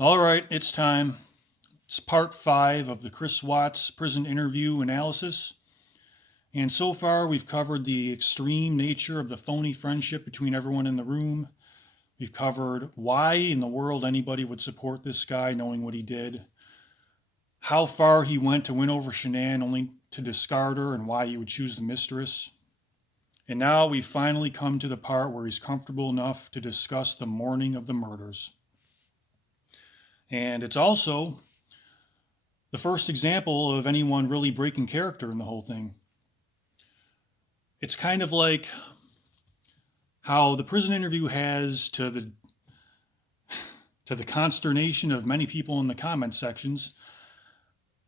All right, it's time. It's part 5 of the Chris Watts prison interview analysis. And so far, we've covered the extreme nature of the phony friendship between everyone in the room. We've covered why in the world anybody would support this guy knowing what he did, how far he went to win over Shanann only to discard her, and why he would choose the mistress. And now we've finally come to the part where he's comfortable enough to discuss the morning of the murders. And it's also the first example of anyone really breaking character in the whole thing. It's kind of like how the prison interview has to the consternation of many people in the comment sections,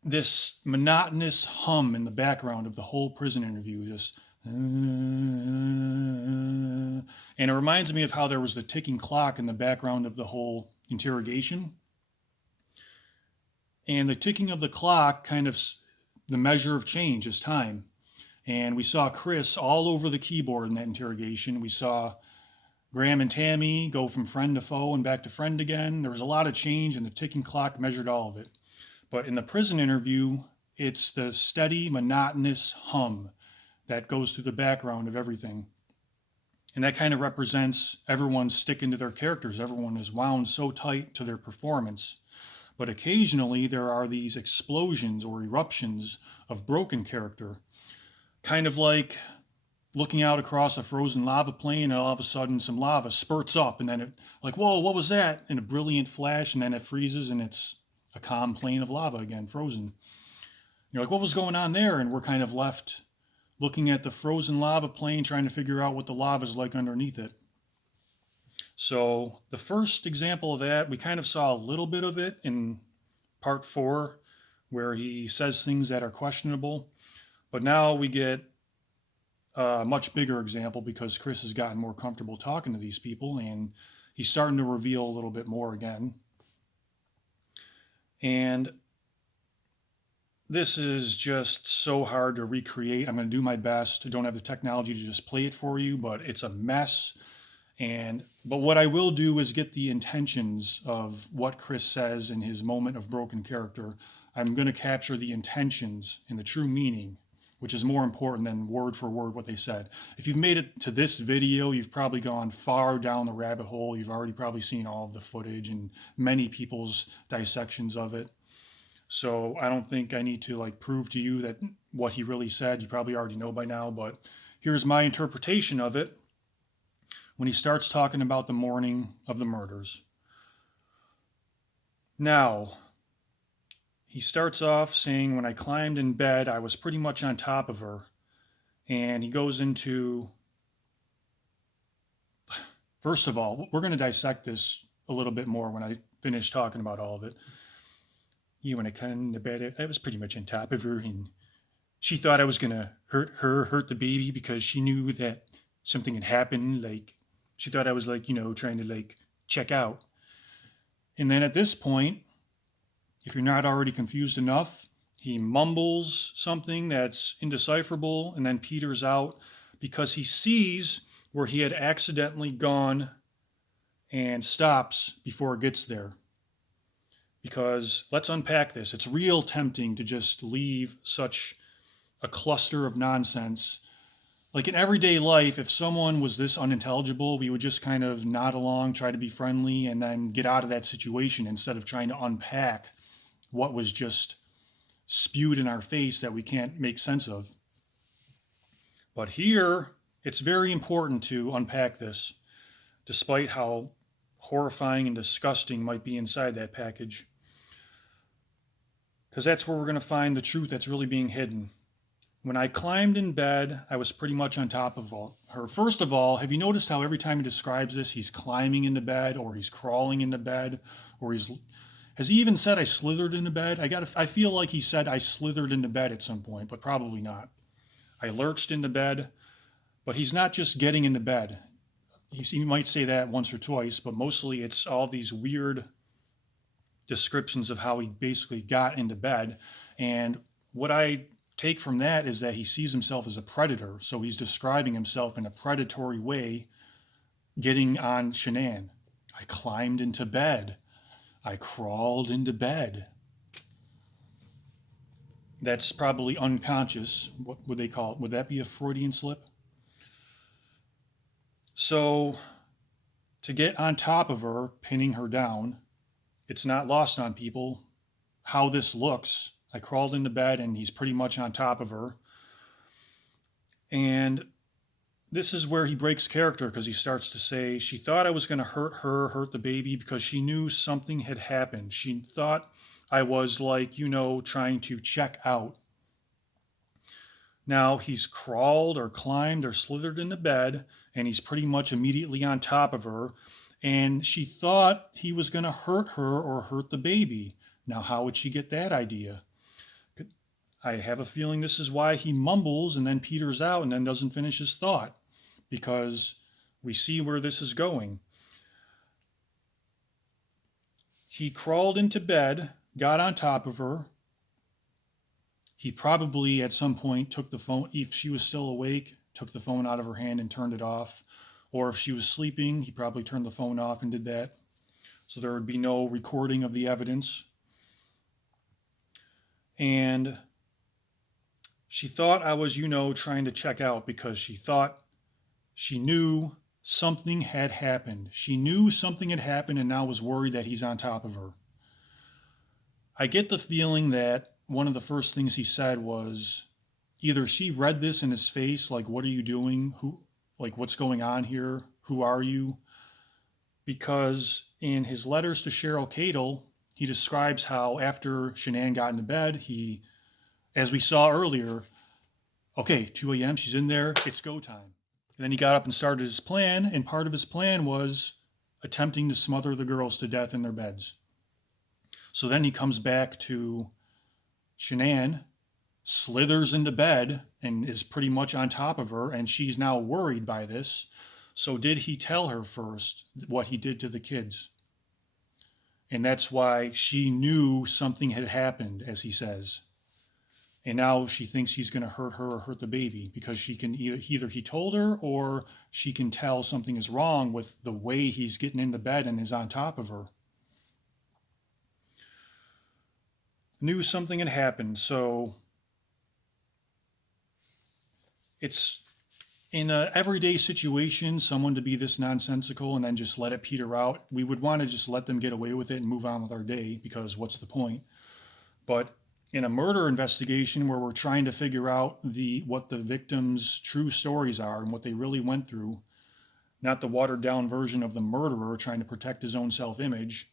this monotonous hum in the background of the whole prison interview, this and it reminds me of how there was the ticking clock in the background of the whole interrogation. And the ticking of the clock kind of the measure of change is time. And we saw Chris all over the keyboard in that interrogation. We saw Graham and Tammy go from friend to foe and back to friend again. There was a lot of change, and the ticking clock measured all of it. But in the prison interview, it's the steady, monotonous hum that goes through the background of everything. And that kind of represents everyone sticking to their characters. Everyone is wound so tight to their performance. But occasionally there are these explosions or eruptions of broken character, kind of like looking out across a frozen lava plain, and all of a sudden some lava spurts up, and then it, like, whoa, what was that? In a brilliant flash, and then it freezes and it's a calm plain of lava again, frozen. You're like, what was going on there? And we're kind of left looking at the frozen lava plain, trying to figure out what the lava is like underneath it. So the first example of that, we kind of saw a little bit of it in part 4, where he says things that are questionable. But now we get a much bigger example because Chris has gotten more comfortable talking to these people, and he's starting to reveal a little bit more again. And this is just so hard to recreate. I'm going to do my best. I don't have the technology to just play it for you, but it's a mess. But what I will do is get the intentions of what Chris says in his moment of broken character. I'm going to capture the intentions and the true meaning, which is more important than word for word what they said. If you've made it to this video, you've probably gone far down the rabbit hole. You've already probably seen all of the footage and many people's dissections of it. So I don't think I need to prove to you that what he really said. You probably already know by now, but here's my interpretation of it when he starts talking about the morning of the murders. Now, he starts off saying, when I climbed in bed, I was pretty much on top of her. And he goes into, first of all, we're going to dissect this a little bit more when I finish talking about all of it. When I climbed into bed, I was pretty much on top of her, and she thought I was going to hurt the baby because she knew that something had happened. She thought I was trying to check out. And then at this point, if you're not already confused enough, he mumbles something that's indecipherable and then peters out because he sees where he had accidentally gone and stops before it gets there. Because let's unpack this. It's real tempting to just leave such a cluster of nonsense. Like in everyday life, if someone was this unintelligible, we would just kind of nod along, try to be friendly, and then get out of that situation instead of trying to unpack what was just spewed in our face that we can't make sense of. But here, it's very important to unpack this, despite how horrifying and disgusting might be inside that package. Because that's where we're going to find the truth that's really being hidden. When I climbed in bed, I was pretty much on top of her. First of all, have you noticed how every time he describes this, he's climbing into bed, or he's crawling into bed, or has he even said I slithered into bed? I feel like he said I slithered into bed at some point, but probably not. I lurched into bed, but he's not just getting into bed. He might say that once or twice, but mostly it's all these weird descriptions of how he basically got into bed. And what I take from that is that he sees himself as a predator. So he's describing himself in a predatory way, getting on Shanann. I climbed into bed. I crawled into bed. That's probably unconscious. What would they call it? Would that be a Freudian slip? So, to get on top of her, pinning her down, it's not lost on people how this looks. I crawled into bed and he's pretty much on top of her. And this is where he breaks character because he starts to say, she thought I was going to hurt the baby because she knew something had happened. She thought I was like, trying to check out. Now he's crawled or climbed or slithered into bed and he's pretty much immediately on top of her. And she thought he was going to hurt her or hurt the baby. Now, how would she get that idea? I have a feeling this is why he mumbles and then peters out and then doesn't finish his thought, because we see where this is going. He crawled into bed, got on top of her. He probably at some point took the phone, if she was still awake, took the phone out of her hand and turned it off. Or if she was sleeping, he probably turned the phone off and did that. So there would be no recording of the evidence. And she thought I was, trying to check out because she thought she knew something had happened. She knew something had happened and now was worried that he's on top of her. I get the feeling that one of the first things he said was either she read this in his face, like, what are you doing? What's going on here? Who are you? Because in his letters to Cheryl Cadle, he describes how after Shanann got into bed, he, as we saw earlier, okay, 2 a.m., she's in there, it's go time. And then he got up and started his plan, and part of his plan was attempting to smother the girls to death in their beds. So then he comes back to Shanann, slithers into bed, and is pretty much on top of her, and she's now worried by this. So did he tell her first what he did to the kids? And that's why she knew something had happened, as he says. And now she thinks he's going to hurt her or hurt the baby because she can either he told her or she can tell something is wrong with the way he's getting into bed and is on top of her. Knew something had happened. So it's in an everyday situation, someone to be this nonsensical and then just let it peter out. We would want to just let them get away with it and move on with our day because what's the point? But in a murder investigation where we're trying to figure out what the victim's true stories are and what they really went through, not the watered down version of the murderer trying to protect his own self-image,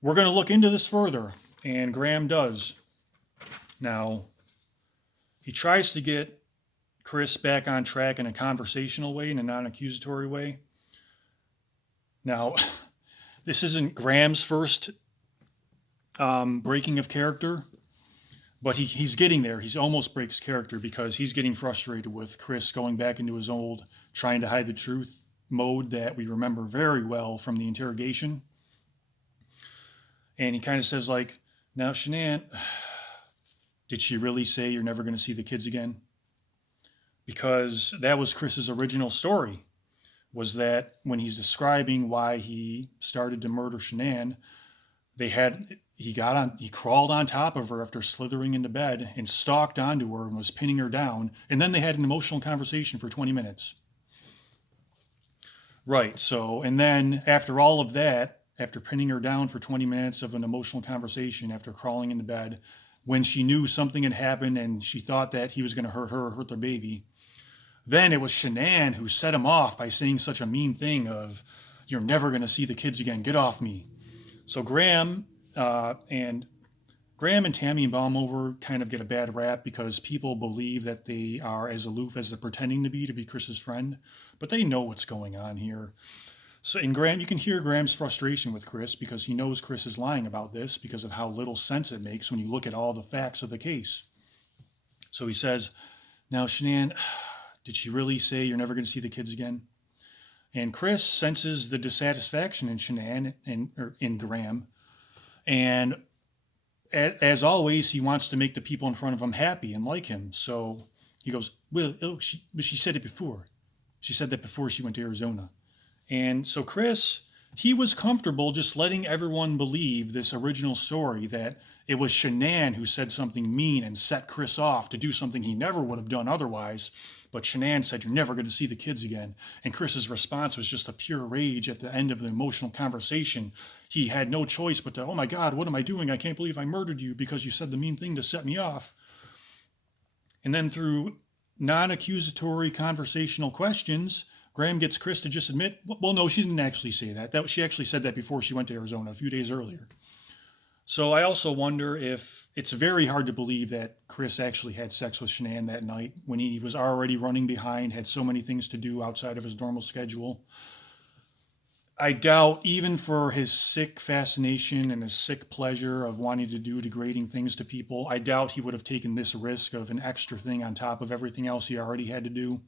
we're going to look into this further, and Graham does. Now, he tries to get Chris back on track in a conversational way, in a non-accusatory way. Now, this isn't Graham's first breaking of character, but he's getting there. He's almost breaks character because he's getting frustrated with Chris going back into his old trying to hide the truth mode that we remember very well from the interrogation. And he kind of says like, now Shanann, did she really say you're never going to see the kids again? Because that was Chris's original story, was that when he's describing why he started to murder Shanann, he crawled on top of her after slithering into bed and stalked onto her and was pinning her down. And then they had an emotional conversation for 20 minutes. Right. So, and then after all of that, after pinning her down for 20 minutes of an emotional conversation, after crawling into bed, when she knew something had happened and she thought that he was going to hurt her or hurt their baby, then it was Shanann who set him off by saying such a mean thing of, you're never going to see the kids again. Get off me. So Graham and Tammy Baumover kind of get a bad rap because people believe that they are as aloof as they're pretending to be Chris's friend, but they know what's going on here. So in Graham, you can hear Graham's frustration with Chris because he knows Chris is lying about this because of how little sense it makes when you look at all the facts of the case. So he says, now Shanann, did she really say you're never going to see the kids again? And Chris senses the dissatisfaction in Shanann or in Graham. And as always, he wants to make the people in front of him happy and like him. So he goes, well, she said it before. She said that before she went to Arizona. And so Chris he was comfortable just letting everyone believe this original story that it was Shanann who said something mean and set Chris off to do something he never would have done otherwise. But Shanann said, "You're never going to see the kids again." And Chris's response was just a pure rage at the end of the emotional conversation. He had no choice but to, "Oh my God, what am I doing? I can't believe I murdered you because you said the mean thing to set me off." And then through non-accusatory conversational questions, Graham gets Chris to just admit, well, no, she didn't actually say that. She actually said that before she went to Arizona a few days earlier. So I also wonder if it's very hard to believe that Chris actually had sex with Shanann that night when he was already running behind, had so many things to do outside of his normal schedule. I doubt, even for his sick fascination and his sick pleasure of wanting to do degrading things to people, I doubt he would have taken this risk of an extra thing on top of everything else he already had to do,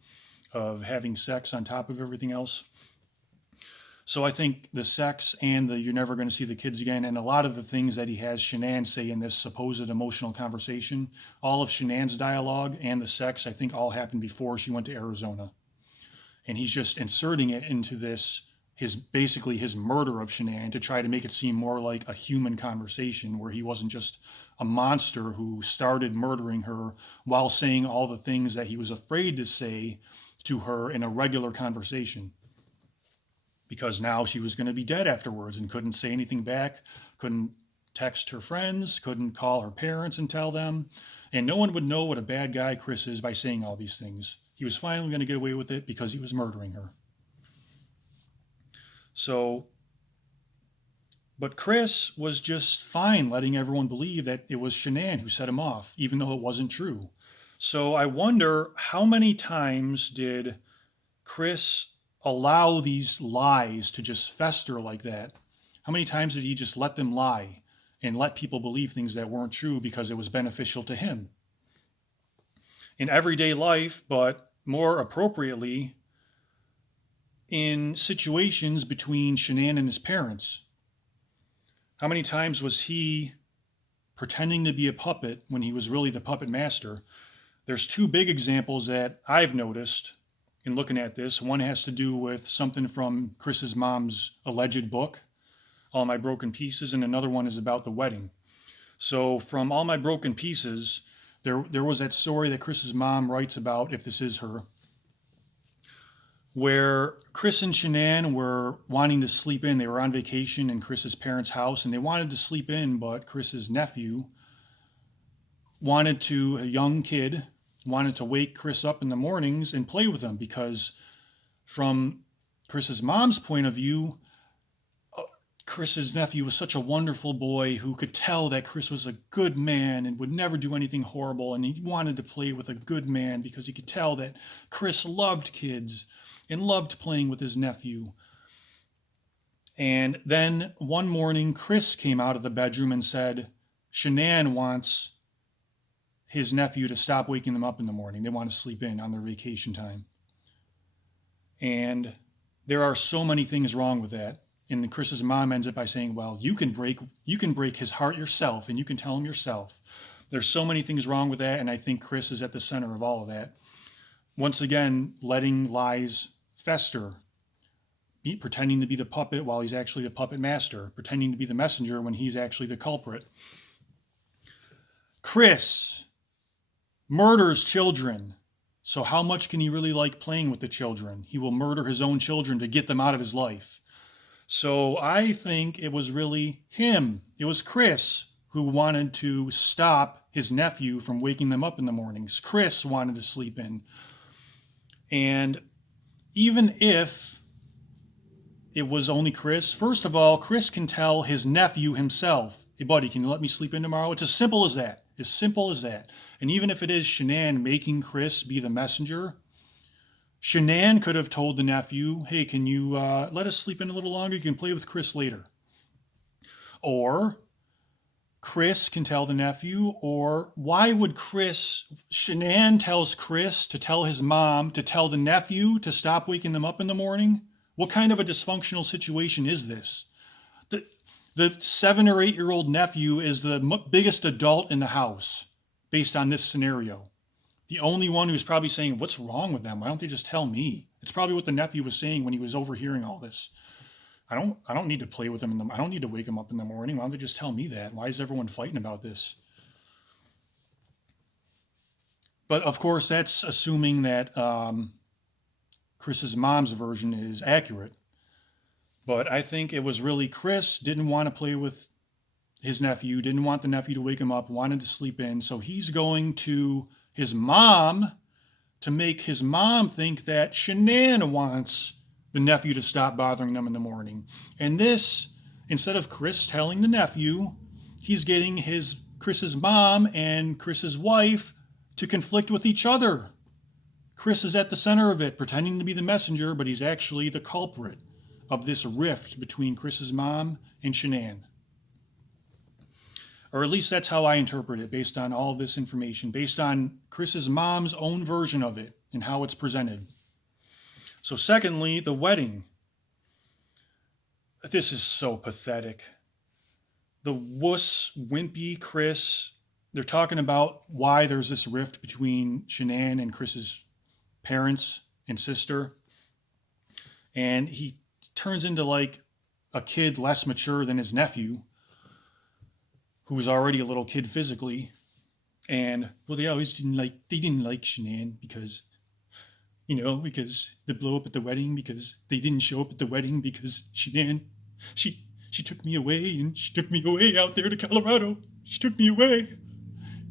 of having sex on top of everything else. So I think the sex and the "you're never going to see the kids again" and a lot of the things that he has Shanann say in this supposed emotional conversation, all of Shanann's dialogue and the sex, I think all happened before she went to Arizona. And he's just inserting it into this, basically his murder of Shanann, to try to make it seem more like a human conversation where he wasn't just a monster who started murdering her while saying all the things that he was afraid to say to her in a regular conversation. Because now she was going to be dead afterwards and couldn't say anything back, couldn't text her friends, couldn't call her parents and tell them. And no one would know what a bad guy Chris is by saying all these things. He was finally going to get away with it because he was murdering her. So, but Chris was just fine letting everyone believe that it was Shanann who set him off, even though it wasn't true. So I wonder, how many times did Chris allow these lies to just fester like that? How many times did he just let them lie and let people believe things that weren't true because it was beneficial to him? In everyday life, but more appropriately, in situations between Shanann and his parents. How many times was he pretending to be a puppet when he was really the puppet master? There's two big examples that I've noticed in looking at this. One has to do with something from Chris's mom's alleged book, All My Broken Pieces, and another one is about the wedding. So from All My Broken Pieces, there was that story that Chris's mom writes about, if this is her, where Chris and Shanann were wanting to sleep in. They were on vacation in Chris's parents' house, and they wanted to sleep in, but Chris's nephew a young kid, wanted to wake Chris up in the mornings and play with him, because from Chris's mom's point of view, Chris's nephew was such a wonderful boy who could tell that Chris was a good man and would never do anything horrible, and he wanted to play with a good man because he could tell that Chris loved kids and loved playing with his nephew. And then one morning, Chris came out of the bedroom and said, Shanann wants his nephew to stop waking them up in the morning. They want to sleep in on their vacation time. And there are so many things wrong with that. And Chris's mom ends up by saying, well, you can break his heart yourself, and you can tell him yourself. There's so many things wrong with that, and I think Chris is at the center of all of that. Once again, letting lies fester, pretending to be the puppet while he's actually the puppet master, pretending to be the messenger when he's actually the culprit. Chris murders children. So how much can he really like playing with the children? He will murder his own children to get them out of his life. So I think it was really him. It was Chris who wanted to stop his nephew from waking them up in the mornings. Chris wanted to sleep in. And even if it was only Chris, first of all, Chris can tell his nephew himself, hey buddy, can you let me sleep in tomorrow? It's as simple as that. As simple as that. And even if it is Shanann making Chris be the messenger, Shanann could have told the nephew, hey, can you let us sleep in a little longer? You can play with Chris later. Or Chris can tell the nephew, or why would Shanann tells Chris to tell his mom to tell the nephew to stop waking them up in the morning? What kind of a dysfunctional situation is this? The 7 or 8 year old nephew is the biggest adult in the house based on this scenario. The only one who's probably saying, what's wrong with them? Why don't they just tell me? It's probably what the nephew was saying when he was overhearing all this. I don't need to play with him I don't need to wake him up in the morning. Why don't they just tell me that? Why is everyone fighting about this? But of course, that's assuming that Chris's mom's version is accurate. But I think it was really Chris didn't want to play with his nephew, didn't want the nephew to wake him up, wanted to sleep in. So he's going to his mom to make his mom think that Shanann wants the nephew to stop bothering them in the morning. And this, instead of Chris telling the nephew, he's getting Chris's mom and Chris's wife to conflict with each other. Chris is at the center of it, pretending to be the messenger, but he's actually the culprit of this rift between Chris's mom and Shanann. Or at least that's how I interpret it, based on all of this information, based on Chris's mom's own version of it and how it's presented. So secondly, the wedding. This is so pathetic. The wimpy Chris, they're talking about why there's this rift between Shanann and Chris's parents and sister. And he turns into like a kid less mature than his nephew, who was already a little kid physically. And well, they didn't like Shanann because they blow up at the wedding, because they didn't show up at the wedding because Shanann, she took me away, and she took me away out there to Colorado. She took me away.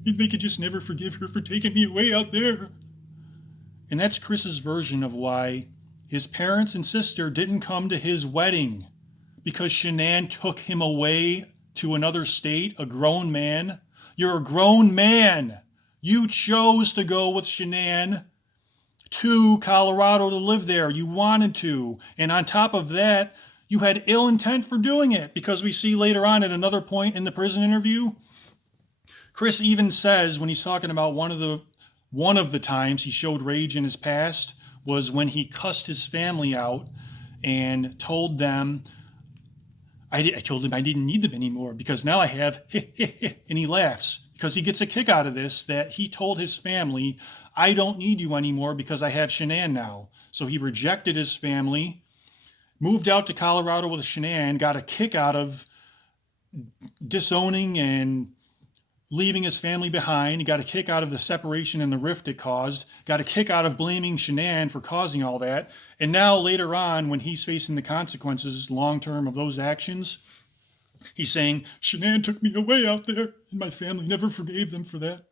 And they could just never forgive her for taking me away out there. And that's Chris's version of why his parents and sister didn't come to his wedding, because Shanann took him away to another state, a grown man. You're a grown man. You chose to go with Shanann to Colorado to live there. You wanted to. And on top of that, you had ill intent for doing it, because we see later on at another point in the prison interview, Chris even says, when he's talking about one of the times he showed rage in his past was when he cussed his family out and told them, I told him I didn't need them anymore because now I have, and he laughs because he gets a kick out of this, that he told his family, I don't need you anymore because I have Shanann now. So he rejected his family, moved out to Colorado with Shanann, got a kick out of disowning and leaving his family behind. He got a kick out of the separation and the rift it caused, got a kick out of blaming Shanann for causing all that. And now later on, when he's facing the consequences long-term of those actions, he's saying, Shanann took me away out there and my family never forgave them for that.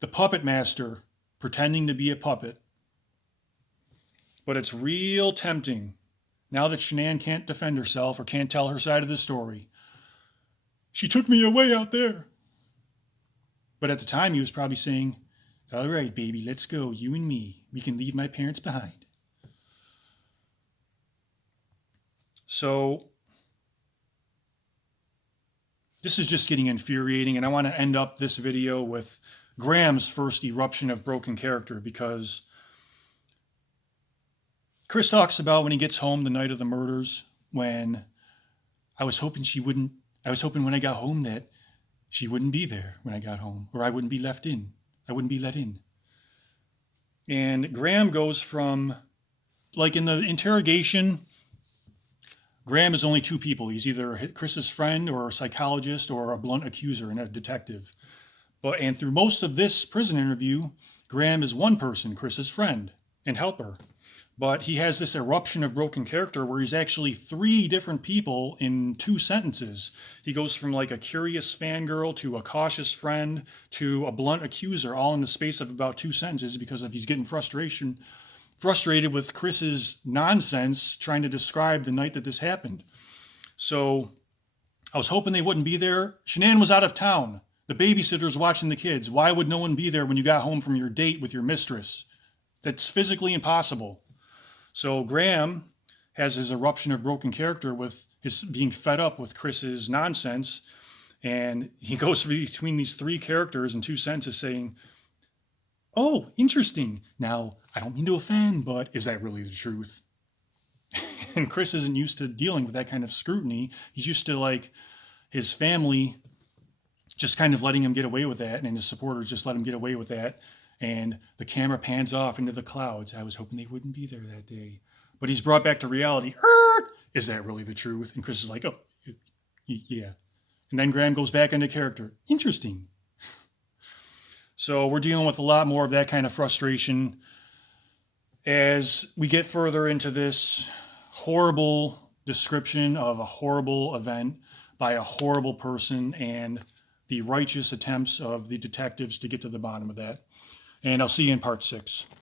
The puppet master pretending to be a puppet. But it's real tempting, now that Shanann can't defend herself or can't tell her side of the story. She took me away out there. But at the time, he was probably saying, all right, baby, let's go, you and me. We can leave my parents behind. So this is just getting infuriating, and I want to end up this video with Graham's first eruption of broken character, because Chris talks about when he gets home the night of the murders, when I was hoping when I got home that she wouldn't be there when I got home, or I wouldn't be let in. And Graham goes from, like in the interrogation, Graham is only two people. He's either Chris's friend or a psychologist or a blunt accuser and a detective. And through most of this prison interview, Graham is one person, Chris's friend and helper. But he has this eruption of broken character where he's actually three different people in 2 sentences. He goes from like a curious fangirl to a cautious friend to a blunt accuser, all in the space of about 2 sentences, because he's getting frustrated with Chris's nonsense trying to describe the night that this happened. So I was hoping they wouldn't be there. Shanann was out of town. The babysitter's watching the kids. Why would no one be there when you got home from your date with your mistress? That's physically impossible. So Graham has his eruption of broken character with his being fed up with Chris's nonsense. And he goes between these 3 characters in 2 sentences saying, oh, interesting. Now, I don't mean to offend, but is that really the truth? And Chris isn't used to dealing with that kind of scrutiny. He's used to like his family just kind of letting him get away with that, and his supporters just let him get away with that. And the camera pans off into the clouds. I was hoping they wouldn't be there that day. but he's brought back to reality. Is that really the truth? And Chris is like, oh, yeah. And then Graham goes back into character. Interesting. So we're dealing with a lot more of that kind of frustration as we get further into this horrible description of a horrible event by a horrible person and the righteous attempts of the detectives to get to the bottom of that. And I'll see you in part 6.